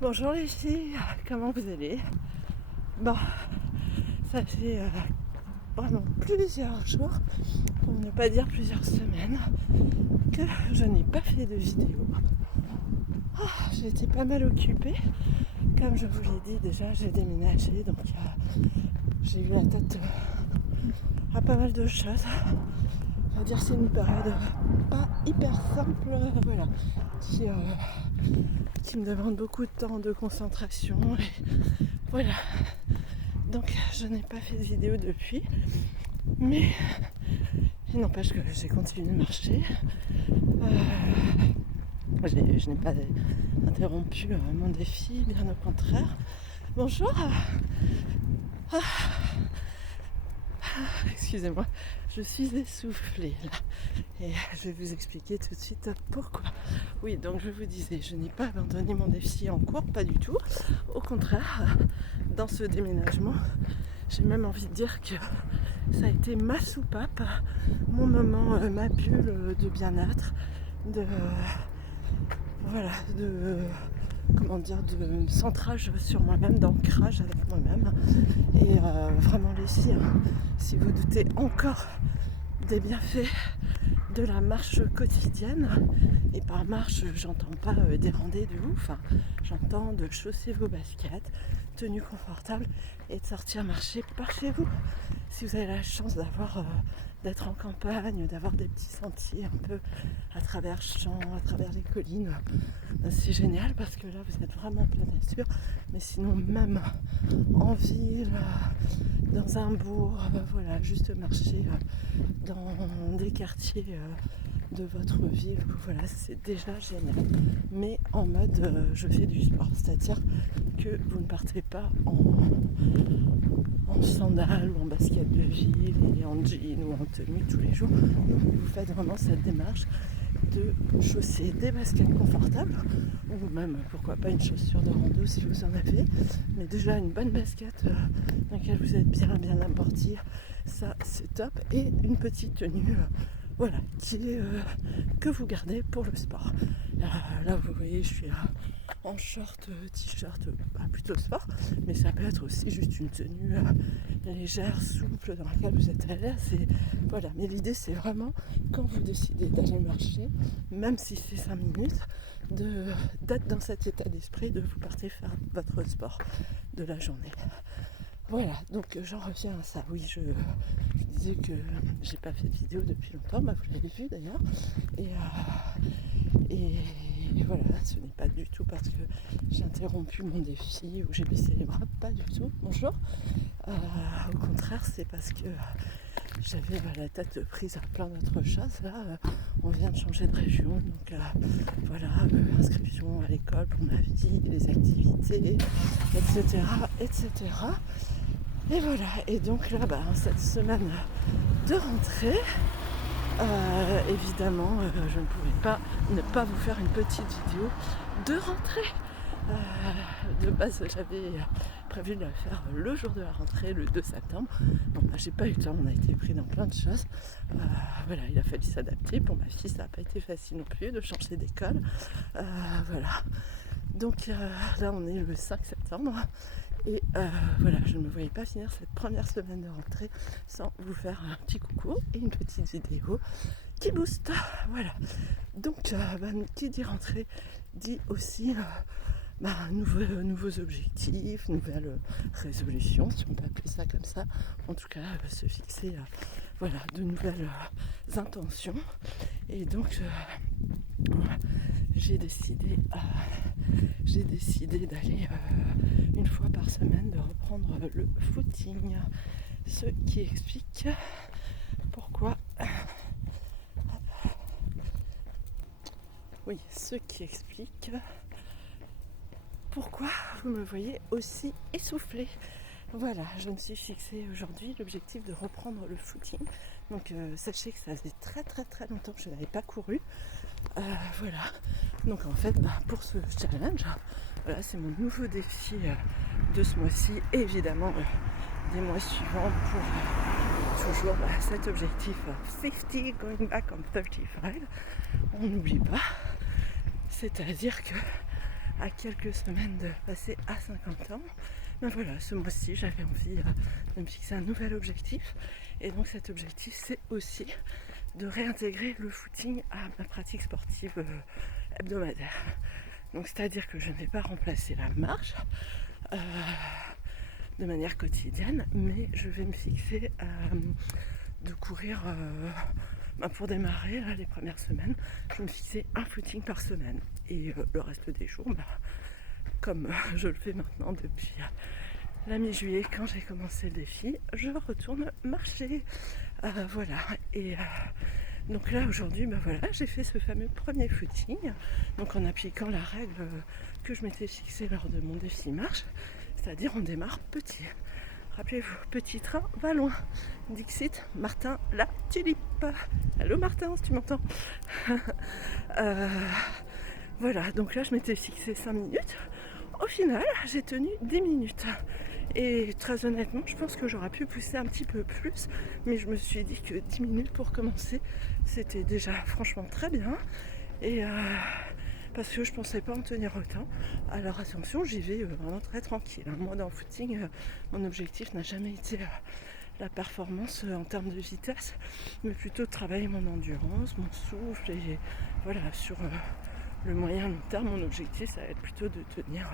Bonjour les filles, comment vous allez? Bon, ça fait vraiment plusieurs jours, pour ne pas dire plusieurs semaines, que je n'ai pas fait de vidéo. J'ai été pas mal occupée. Comme je vous l'ai dit déjà, j'ai déménagé, donc j'ai eu la tête à pas mal de choses. On va dire que c'est une période pas hyper simple, voilà, qui me demande beaucoup de temps, de concentration. Et voilà. Donc je n'ai pas fait de vidéo depuis. Mais il n'empêche que j'ai continué de marcher. Je n'ai pas interrompu mon défi, bien au contraire. Bonjour. Excusez-moi, je suis essoufflée là. Et je vais vous expliquer tout de suite pourquoi. Oui, donc je vous disais, je n'ai pas abandonné mon défi en cours, pas du tout. Au contraire, dans ce déménagement, j'ai même envie de dire que ça a été ma soupape, mon moment, ma bulle de bien-être, de centrage sur moi-même, d'ancrage avec moi-même. Et vraiment les filles, si vous doutez encore des bienfaits de la marche quotidienne, et par marche j'entends pas dérander de ouf, j'entends de chausser vos baskets, tenue confortable, et de sortir marcher par chez vous. Si vous avez la chance d'être en campagne, d'avoir des petits sentiers un peu à travers champs, à travers les collines, c'est génial parce que là vous êtes vraiment en pleine nature. Mais sinon même en ville, dans un bourg, voilà, juste marcher dans des quartiers de votre ville, voilà, c'est déjà génial. Mais en mode je fais du sport, c'est-à-dire que vous ne partez pas en sandales ou en basket de ville et en jean ou en tenue tous les jours. Vous faites vraiment cette démarche de chausser des baskets confortables, ou même pourquoi pas une chaussure de rando si vous en avez, mais déjà une bonne basket dans laquelle vous êtes bien amorti, ça c'est top, et une petite tenue voilà, que vous gardez pour le sport. Là vous voyez, je suis en short, t-shirt, plutôt sport, mais ça peut être aussi juste une tenue légère, souple, dans laquelle vous êtes à l'aise. Voilà. Mais l'idée c'est vraiment, quand vous décidez d'aller marcher, même si c'est 5 minutes, d'être dans cet état d'esprit, de vous partir faire votre sport de la journée. Voilà, donc j'en reviens à ça. Oui, je disais que j'ai pas fait de vidéo depuis longtemps, vous l'avez vu d'ailleurs. Et voilà, ce n'est pas du tout parce que j'ai interrompu mon défi ou j'ai baissé les bras, pas du tout. Bonjour. Au contraire, c'est parce que j'avais la tête prise à plein d'autres choses. Là, on vient de changer de région, donc voilà, inscription à l'école pour ma vie, les activités, etc., etc. Et voilà, et donc là, cette semaine de rentrée, évidemment, je ne pouvais pas ne pas vous faire une petite vidéo de rentrée. De base, j'avais prévu de la faire le jour de la rentrée, le 2 septembre. Bon, j'ai pas eu le temps, on a été pris dans plein de choses. Voilà, il a fallu s'adapter. Pour ma fille, ça n'a pas été facile non plus de changer d'école. Voilà. Donc là, on est le 5 septembre. Et voilà, je ne me voyais pas finir cette première semaine de rentrée sans vous faire un petit coucou et une petite vidéo qui booste. Voilà. Donc, qui dit rentrée dit aussi nouveaux objectifs, nouvelles résolutions, si on peut appeler ça comme ça. En tout cas, se fixer voilà, de nouvelles intentions. Et donc, j'ai décidé d'aller une fois par semaine, de reprendre le footing. Ce qui explique pourquoi... Oui, ce qui explique pourquoi vous me voyez aussi essoufflée. Voilà, je me suis fixé aujourd'hui l'objectif de reprendre le footing. Donc sachez que ça faisait très longtemps que je n'avais pas couru. Voilà, donc en fait pour ce challenge, voilà, c'est mon nouveau défi de ce mois-ci, et évidemment des mois suivants, pour toujours cet objectif 50 going back on 35. On n'oublie pas, c'est-à-dire que à quelques semaines de passer à 50 ans, ben voilà, ce mois-ci j'avais envie de me fixer un nouvel objectif. Et donc cet objectif, c'est aussi de réintégrer le footing à ma pratique sportive hebdomadaire. Donc c'est-à-dire que je ne vais pas remplacer la marche de manière quotidienne, mais je vais me fixer de courir pour démarrer là, les premières semaines. Je vais me fixer un footing par semaine. Et le reste des jours, comme je le fais maintenant depuis la mi-juillet, quand j'ai commencé le défi, je retourne marcher. Voilà. Et donc là aujourd'hui, voilà, j'ai fait ce fameux premier footing, donc en appliquant la règle que je m'étais fixée lors de mon défi marche, c'est-à-dire on démarre petit. Rappelez-vous, petit train va loin. Dixit, Martin la tulipe. Allô Martin, si tu m'entends. Voilà, donc là je m'étais fixé 5 minutes. Au final, j'ai tenu 10 minutes. Et très honnêtement, je pense que j'aurais pu pousser un petit peu plus, mais je me suis dit que 10 minutes pour commencer, c'était déjà franchement très bien. Et parce que je pensais pas en tenir autant. Alors attention, j'y vais vraiment très tranquille. Moi dans le footing, mon objectif n'a jamais été la performance en termes de vitesse, mais plutôt de travailler mon endurance, mon souffle. Et voilà, sur le moyen long terme, mon objectif, ça va être plutôt de tenir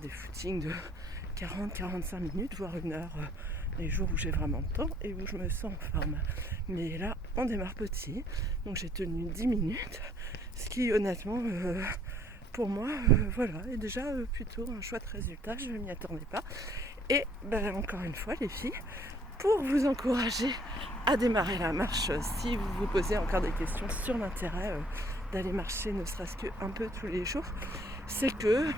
des footings de 40-45 minutes, voire 1 heure, les jours où j'ai vraiment le temps et où je me sens en forme. Mais là, on démarre petit, donc j'ai tenu 10 minutes, ce qui honnêtement, pour moi, est déjà plutôt un chouette résultat, je ne m'y attendais pas. Et encore une fois, les filles, pour vous encourager à démarrer la marche, si vous vous posez encore des questions sur l'intérêt d'aller marcher ne serait-ce qu'un peu tous les jours, c'est que,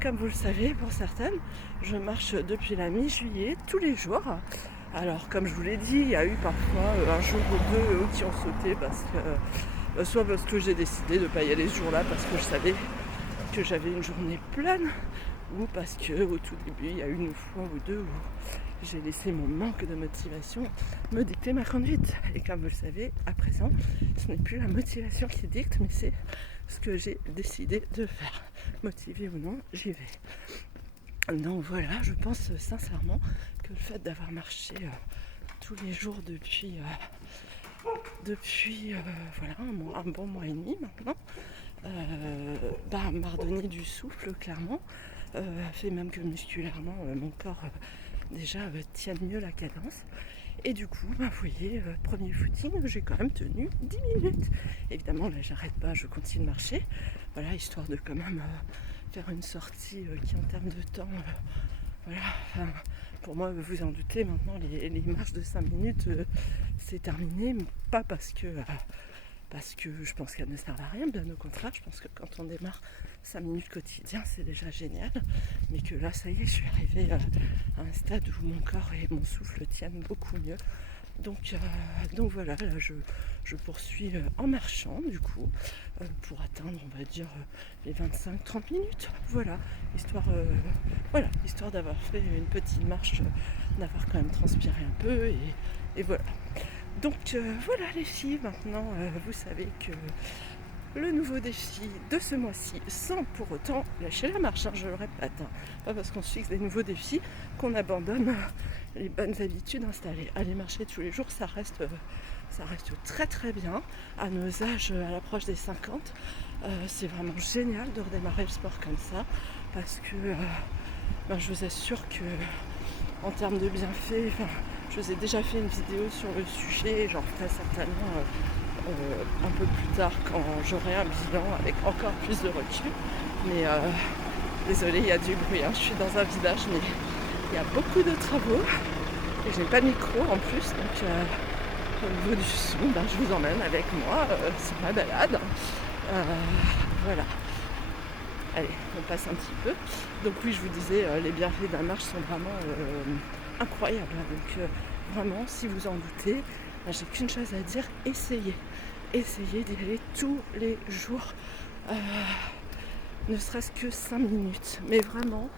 comme vous le savez pour certaines, je marche depuis la mi-juillet tous les jours. Alors comme je vous l'ai dit, il y a eu parfois un jour ou deux qui ont sauté soit parce que j'ai décidé de ne pas y aller ce jour-là parce que je savais que j'avais une journée pleine, ou parce que au tout début il y a eu une fois ou deux où j'ai laissé mon manque de motivation me dicter ma conduite. Et comme vous le savez, à présent, ce n'est plus la motivation qui dicte, mais c'est ce que j'ai décidé de faire. Motivé ou non, j'y vais. Donc voilà, je pense sincèrement que le fait d'avoir marché tous les jours depuis un bon mois et demi maintenant, m'a redonné du souffle clairement, fait même que musculairement mon corps déjà tienne mieux la cadence. Et du coup, vous voyez, premier footing, j'ai quand même tenu 10 minutes. Évidemment, là, j'arrête pas, je continue de marcher. Voilà, histoire de quand même faire une sortie qui, en termes de temps, pour moi, vous en doutez, maintenant, les marches de 5 minutes, c'est terminé. Mais pas parce que je pense qu'elles ne servent à rien, bien au contraire, je pense que quand on démarre 5 minutes quotidien, c'est déjà génial, mais que là, ça y est, je suis arrivée à un stade où mon corps et mon souffle tiennent beaucoup mieux. Donc voilà, là, je poursuis en marchant, du coup, pour atteindre, on va dire, les 25-30 minutes. Voilà, histoire d'avoir fait une petite marche, d'avoir quand même transpiré un peu, et voilà. Donc voilà les filles, maintenant vous savez que le nouveau défi de ce mois-ci, sans pour autant lâcher la marche, je le répète, pas parce qu'on se fixe des nouveaux défis qu'on abandonne les bonnes habitudes installées. Aller marcher tous les jours, ça reste très très bien. À nos âges, à l'approche des 50, c'est vraiment génial de redémarrer le sport comme ça, parce que je vous assure que en termes de bienfaits, je vous ai déjà fait une vidéo sur le sujet, j'en ferai certainement un peu plus tard quand j'aurai un bilan avec encore plus de recul. Mais désolée, il y a du bruit, je suis dans un village, mais il y a beaucoup de travaux et je n'ai pas de micro en plus, donc au niveau du son, je vous emmène avec moi sur ma balade. Voilà. Allez, on passe un petit peu. Donc oui, je vous disais, les bienfaits de la marche sont vraiment incroyables. Donc vraiment, si vous en doutez, j'ai qu'une chose à dire, essayez d'y aller tous les jours, ne serait-ce que 5 minutes, mais vraiment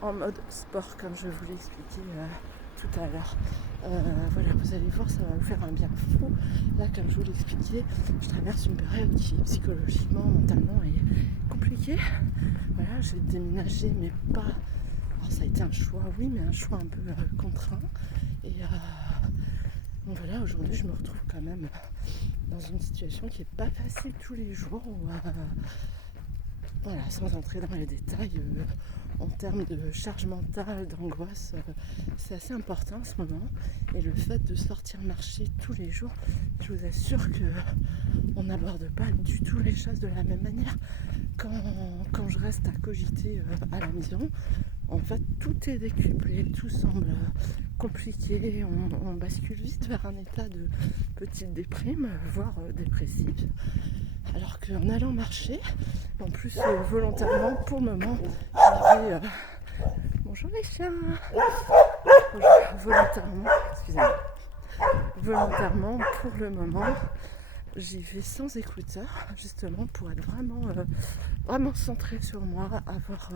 en mode sport, comme je vous l'ai expliqué tout à l'heure. Voilà, vous allez voir, ça va vous faire un bien fou. Là, comme je vous l'expliquais, je traverse une période qui psychologiquement, mentalement est compliquée. Voilà, j'ai déménagé, mais pas... Alors ça a été un choix, oui, mais un choix un peu contraint. Et donc voilà, aujourd'hui, je me retrouve quand même dans une situation qui n'est pas facile tous les jours. Où, voilà, sans entrer dans les détails, en termes de charge mentale, d'angoisse, c'est assez important en ce moment. Et le fait de sortir marcher tous les jours, je vous assure qu'on n'aborde pas du tout les choses de la même manière. Quand je reste à cogiter à la maison, en fait, tout est décuplé, tout semble compliqué. On bascule vite vers un état de petite déprime, voire dépressif. Alors qu'en allant marcher, en plus volontairement, pour le moment, j'avais... Bonjour les chiens. Volontairement, excusez-moi. Volontairement, pour le moment, j'y vais sans écouteurs, justement pour être vraiment centrée sur moi, avoir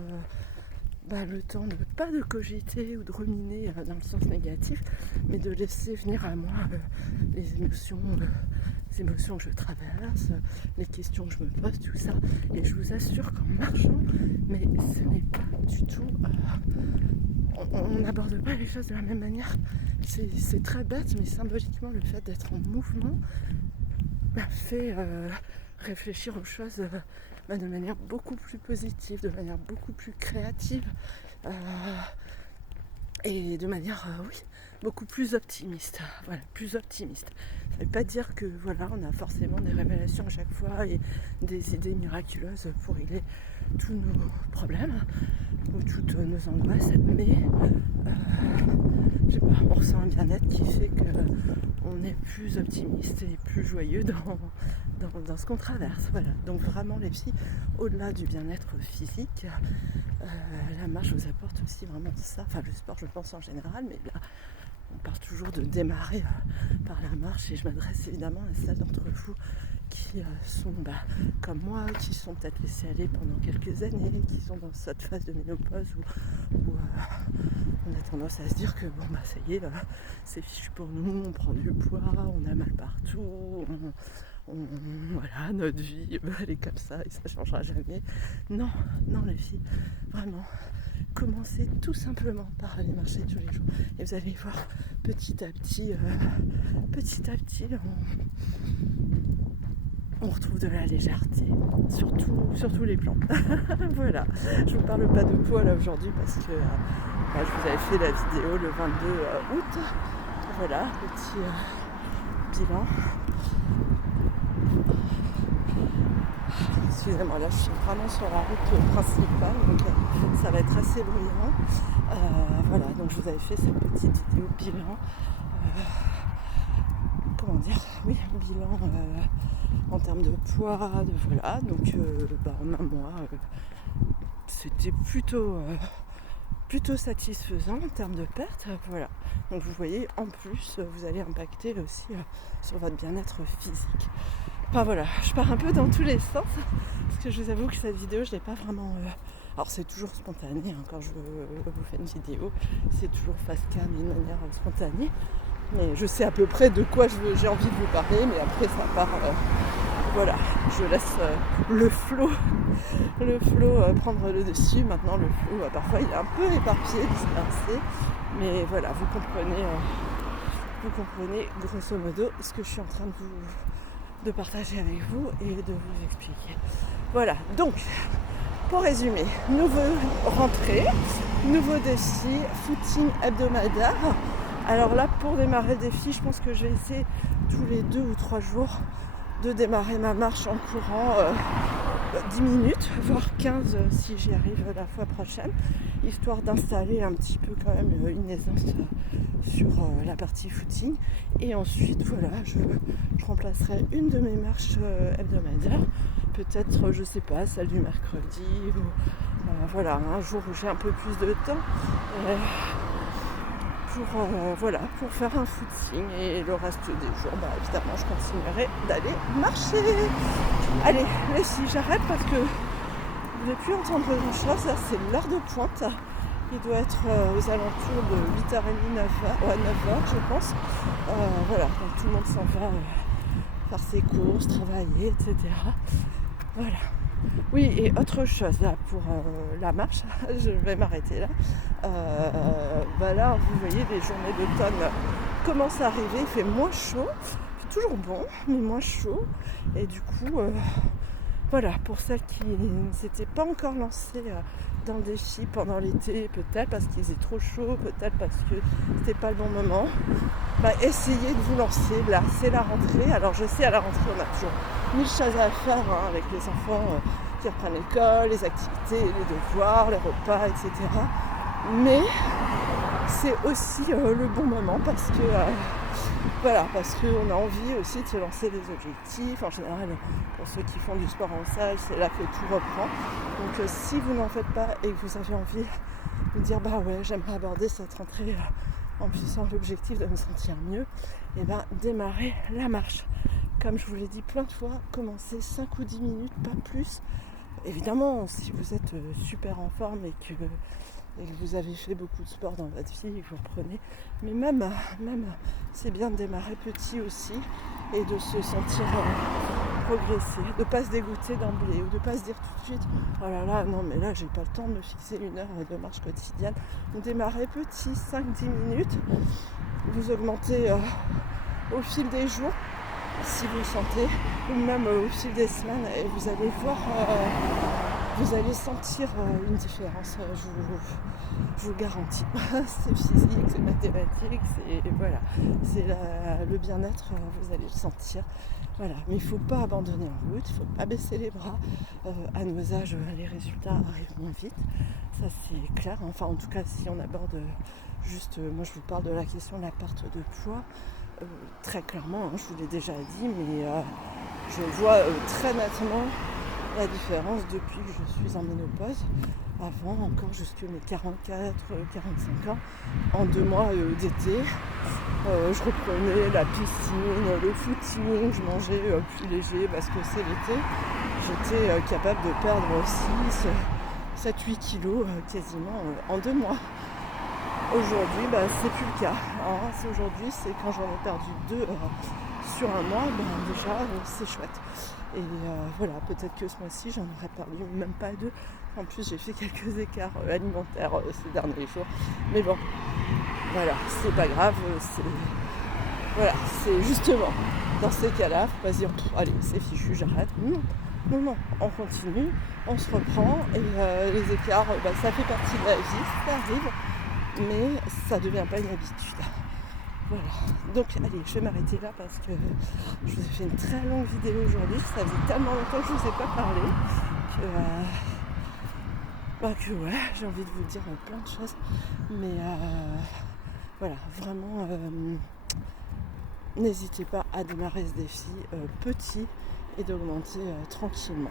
le temps de pas de cogiter ou de ruminer dans le sens négatif, mais de laisser venir à moi les émotions que je traverse, les questions que je me pose, tout ça. Et je vous assure qu'en marchant, mais ce n'est pas du tout... on n'aborde pas les choses de la même manière. C'est très bête, mais symboliquement, le fait d'être en mouvement fait réfléchir aux choses de manière beaucoup plus positive, de manière beaucoup plus créative et de manière, beaucoup plus optimiste. Voilà, plus optimiste. Ça ne veut pas dire que on a forcément des révélations à chaque fois et des idées miraculeuses pour régler tous nos problèmes ou toutes nos angoisses, mais on ressent un bien-être qui fait qu'on est plus optimiste et plus joyeux dans ce qu'on traverse. Voilà. Donc vraiment les filles, au-delà du bien-être physique, la marche vous apporte aussi vraiment ça. Enfin le sport je pense en général, mais là on part toujours de démarrer par la marche et je m'adresse évidemment à celles d'entre vous qui sont comme moi, qui sont peut-être laissés aller pendant quelques années, qui sont dans cette phase de ménopause où on a tendance à se dire que ça y est, c'est fichu pour nous, on prend du poids, on a mal partout, voilà, notre vie elle est comme ça et ça ne changera jamais. Non les filles, vraiment, commencez tout simplement par aller marcher tous les jours et vous allez voir petit à petit on retrouve de la légèreté sur tous les plans. Voilà, je vous parle pas de poids là aujourd'hui parce que je vous avais fait la vidéo le 22 août. Voilà, petit bilan. Excusez-moi, là je suis vraiment sur la route principale, donc ça va être assez bruyant. Voilà, donc je vous avais fait cette petite vidéo bilan. Bilan en termes de poids, donc en un mois, c'était plutôt satisfaisant en termes de perte, voilà. Donc vous voyez, en plus, vous allez impacter aussi sur votre bien-être physique. Enfin voilà, je pars un peu dans tous les sens, parce que je vous avoue que cette vidéo, je l'ai pas vraiment... Alors c'est toujours spontané, quand je vous fais une vidéo, c'est toujours face cam et de manière spontanée. Mais je sais à peu près de quoi j'ai envie de vous parler, mais après ça part... je laisse le flot prendre le dessus. Maintenant le flot, parfois il est un peu éparpillé, dispersé, mais voilà, vous comprenez grosso modo ce que je suis en train de partager avec vous et de vous expliquer. Voilà, donc pour résumer, nouvelle rentrée, nouveau défi, footing hebdomadaire. Alors là, pour démarrer le défi, je pense que je vais essayer tous les 2 ou 3 jours de démarrer ma marche en courant 10 minutes, voire 15 si j'y arrive la fois prochaine, histoire d'installer un petit peu quand même une aisance sur la partie footing. Et ensuite, je remplacerai une de mes marches hebdomadaires, peut-être, je sais pas, celle du mercredi, ou un jour où j'ai un peu plus de temps. Pour faire un footing, et le reste des jours, évidemment, je continuerai d'aller marcher. Allez, les filles, j'arrête parce que vous ne voulez plus entendre grand chose, là c'est l'heure de pointe Il doit être aux alentours de 8h30, 9h, ouais, 9h je pense. Voilà, donc tout le monde s'en va faire ses courses, travailler, etc. Voilà. Oui, et autre chose là pour la marche, je vais m'arrêter là. Là, vous voyez, les journées d'automne commencent à arriver, il fait moins chaud, c'est toujours bon, mais moins chaud. Et du coup, voilà, pour celles qui ne s'étaient pas encore lancées dans le défi pendant l'été, peut-être parce qu'il faisait trop chaud, peut-être parce que c'était pas le bon moment, essayez de vous lancer. Là, c'est la rentrée. Alors je sais, à la rentrée, on a toujours 1000 choses à faire avec les enfants qui reprennent l'école, les activités, les devoirs, les repas, etc. Mais c'est aussi le bon moment parce que parce qu'on a envie aussi de se lancer des objectifs. En général, pour ceux qui font du sport en salle, c'est là que tout reprend. Donc si vous n'en faites pas et que vous avez envie de dire j'aimerais aborder cette rentrée en puissant l'objectif de me sentir mieux, démarrez la marche. Comme je vous l'ai dit plein de fois, commencez 5 ou 10 minutes, pas plus. Évidemment, si vous êtes super en forme et que vous avez fait beaucoup de sport dans votre vie et que vous reprenez, mais même c'est bien de démarrer petit aussi et de se sentir progresser, de ne pas se dégoûter d'emblée ou de ne pas se dire tout de suite oh là là, non mais là j'ai pas le temps de me fixer 1 heure de marche quotidienne. Donc démarrez petit, 5-10 minutes, vous augmentez au fil des jours si vous le sentez, ou même au fil des semaines, et vous allez voir, vous allez sentir une différence, je vous garantis. C'est physique, c'est mathématique, c'est le bien-être, vous allez le sentir. Voilà, mais il ne faut pas abandonner en route, il ne faut pas baisser les bras. À nos âges, les résultats arrivent moins vite, ça c'est clair. Enfin, en tout cas, si on aborde moi je vous parle de la question de la perte de poids, très clairement, je vous l'ai déjà dit, mais je vois très nettement la différence depuis que je suis en ménopause. Avant, encore jusqu'à mes 44, 45 ans, en 2 mois d'été, je reprenais la piscine, le footing, je mangeais plus léger parce que c'est l'été. J'étais capable de perdre 7-8 kilos quasiment en 2 mois. Aujourd'hui, c'est plus le cas. Aujourd'hui, c'est quand j'en ai perdu 2 sur un mois, déjà, c'est chouette. Et peut-être que ce mois-ci, j'en aurais perdu même pas 2. En plus, j'ai fait quelques écarts alimentaires ces derniers jours. Mais bon, voilà, c'est pas grave. C'est justement dans ces cas-là, faut pas se dire allez, c'est fichu, j'arrête. Non, on continue, on se reprend. Et les écarts, ça fait partie de la vie, ça arrive. Mais ça ne devient pas une habitude. Voilà. Donc allez, je vais m'arrêter là parce que je vous ai fait une très longue vidéo aujourd'hui. Ça faisait tellement longtemps que je ne vous ai pas parlé que j'ai envie de vous dire plein de choses. Mais vraiment, n'hésitez pas à démarrer ce défi petit et d'augmenter tranquillement.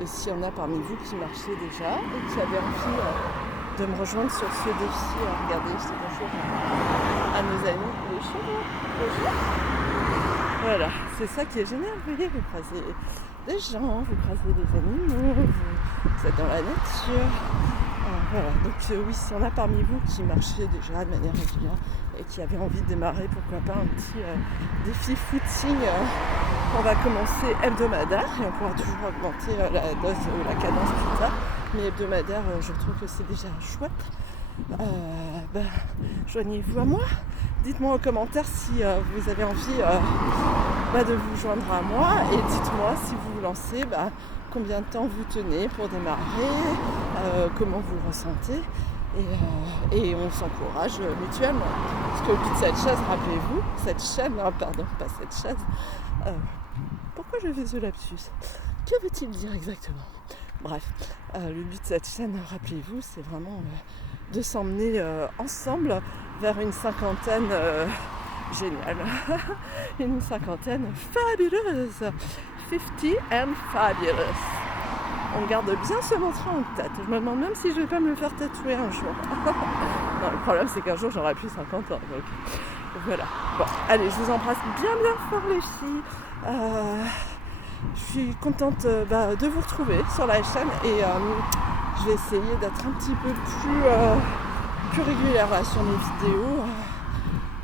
Et s'il y en a parmi vous qui marchaient déjà et qui avaient envie de me rejoindre sur ce défi, regardez, je dis bonjour à nos amis les chevaux. Bonjour. Voilà, c'est ça qui est génial, vous voyez, vous croisez des gens, vous croisez des animaux, vous êtes dans la nature. Donc oui, s'il y en a parmi vous qui marchaient déjà de manière régulière et qui avaient envie de démarrer, pourquoi pas un petit défi footing, on va commencer hebdomadaire et on pourra toujours augmenter la dose ou la cadence plus tard. Mais hebdomadaire, je trouve que c'est déjà chouette. Joignez-vous à moi. Dites-moi en commentaire si vous avez envie de vous joindre à moi. Et dites-moi si vous vous lancez, combien de temps vous tenez pour démarrer, comment vous le ressentez. Et on s'encourage mutuellement. Parce que le but de cette chaise, rappelez-vous, pourquoi je fais ce lapsus ? Que veut-il dire exactement ? Bref, le but de cette chaîne, rappelez-vous, c'est vraiment de s'emmener ensemble vers une cinquantaine géniale. Une cinquantaine fabuleuse. 50 and fabulous. On garde bien ce mantra en tête. Je me demande même si je vais pas me le faire tatouer un jour. Non, le problème, c'est qu'un jour, j'aurai plus 50 ans. Donc voilà. Bon, allez, je vous embrasse bien fort les filles. Je suis contente de vous retrouver sur la chaîne et je vais essayer d'être un petit peu plus régulière là, sur mes vidéos.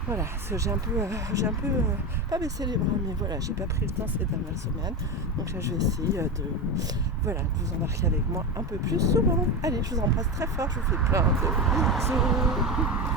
Voilà, parce que j'ai un peu pas baissé les bras, mais voilà, j'ai pas pris le temps ces dernières semaines. Donc là, je vais essayer de vous embarquer avec moi un peu plus souvent. Allez, je vous embrasse très fort, je vous fais plein de bisous.